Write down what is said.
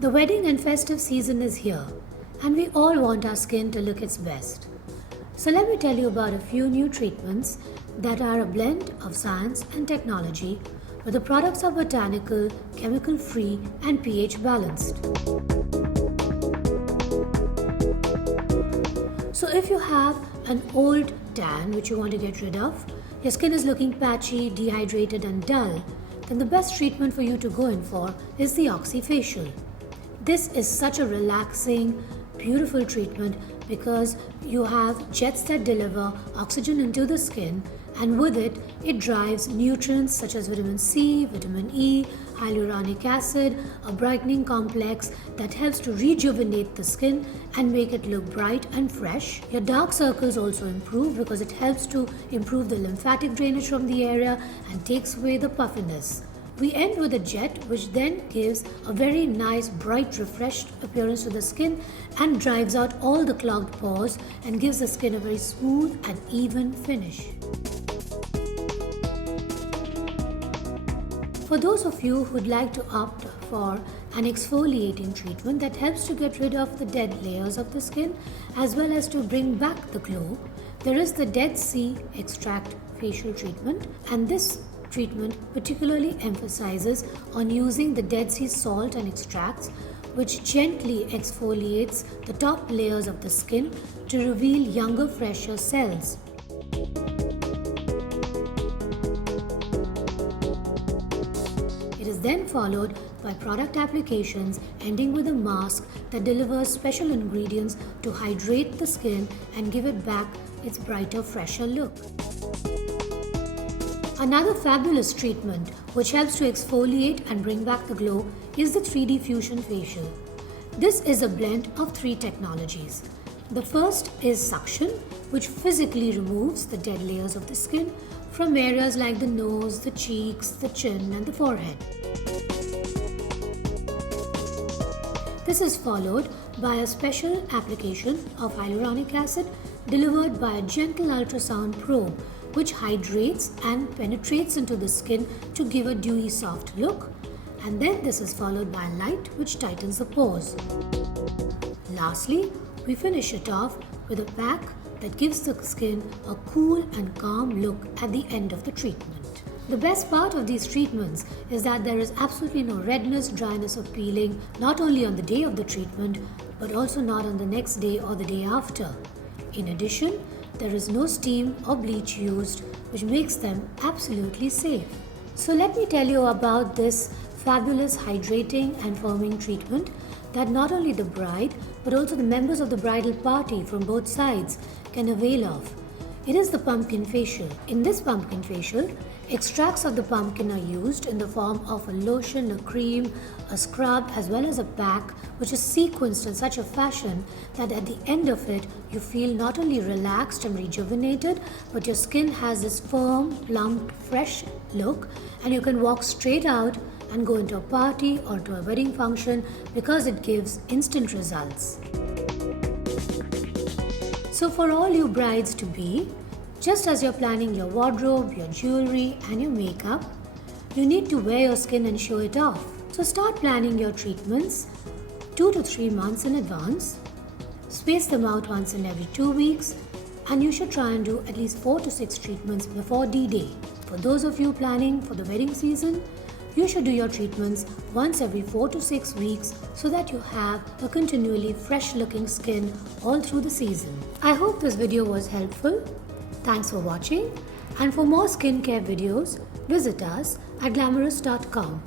The wedding and festive season is here, and we all want our skin to look its best. So let me tell you about a few new treatments that are a blend of science and technology, where the products are botanical, chemical-free, and pH balanced. So if you have an old tan which you want to get rid of, your skin is looking patchy, dehydrated and dull, then the best treatment for you to go in for is the Oxyfacial. This is such a relaxing, beautiful treatment because you have jets that deliver oxygen into the skin, and with it, it drives nutrients such as vitamin C, vitamin E, hyaluronic acid, a brightening complex that helps to rejuvenate the skin and make it look bright and fresh. Your dark circles also improve because it helps to improve the lymphatic drainage from the area and takes away the puffiness. We end with a jet which then gives a very nice, bright, refreshed appearance to the skin and drives out all the clogged pores and gives the skin a very smooth and even finish. For those of you who'd like to opt for an exfoliating treatment that helps to get rid of the dead layers of the skin as well as to bring back the glow, there is the Dead Sea Extract facial treatment, and this treatment particularly emphasizes on using the Dead Sea salt and extracts, which gently exfoliates the top layers of the skin to reveal younger, fresher cells. It is then followed by product applications, ending with a mask that delivers special ingredients to hydrate the skin and give it back its brighter, fresher look. Another fabulous treatment which helps to exfoliate and bring back the glow is the 3D Fusion Facial. This is a blend of 3 technologies. The first is suction, which physically removes the dead layers of the skin from areas like the nose, the cheeks, the chin and the forehead. This is followed by a special application of hyaluronic acid delivered by a gentle ultrasound probe which hydrates and penetrates into the skin to give a dewy soft look, and then this is followed by light which tightens the pores. Lastly, we finish it off with a pack that gives the skin a cool and calm look at the end of the treatment. The best part of these treatments is that there is absolutely no redness, dryness or peeling, not only on the day of the treatment but also not on the next day or the day after. In addition, there is no steam or bleach used, which makes them absolutely safe. So let me tell you about this fabulous hydrating and firming treatment that not only the bride but also the members of the bridal party from both sides can avail of. It is the pumpkin facial. In this pumpkin facial, extracts of the pumpkin are used in the form of a lotion, a cream, a scrub as well as a pack which is sequenced in such a fashion that at the end of it you feel not only relaxed and rejuvenated but your skin has this firm, plump, fresh look, and you can walk straight out and go into a party or to a wedding function because it gives instant results. So for all you brides to be, just as you're planning your wardrobe, your jewelry and your makeup, you need to wear your skin and show it off. So start planning your treatments 2 to 3 months in advance. Space them out once in every 2 weeks, and you should try and do at least 4 to 6 treatments before D-Day. For those of you planning for the wedding season, you should do your treatments once every 4 to 6 weeks so that you have a continually fresh looking skin all through the season. I hope this video was helpful. Thanks for watching, and for more skincare videos, visit us at glamorous.com.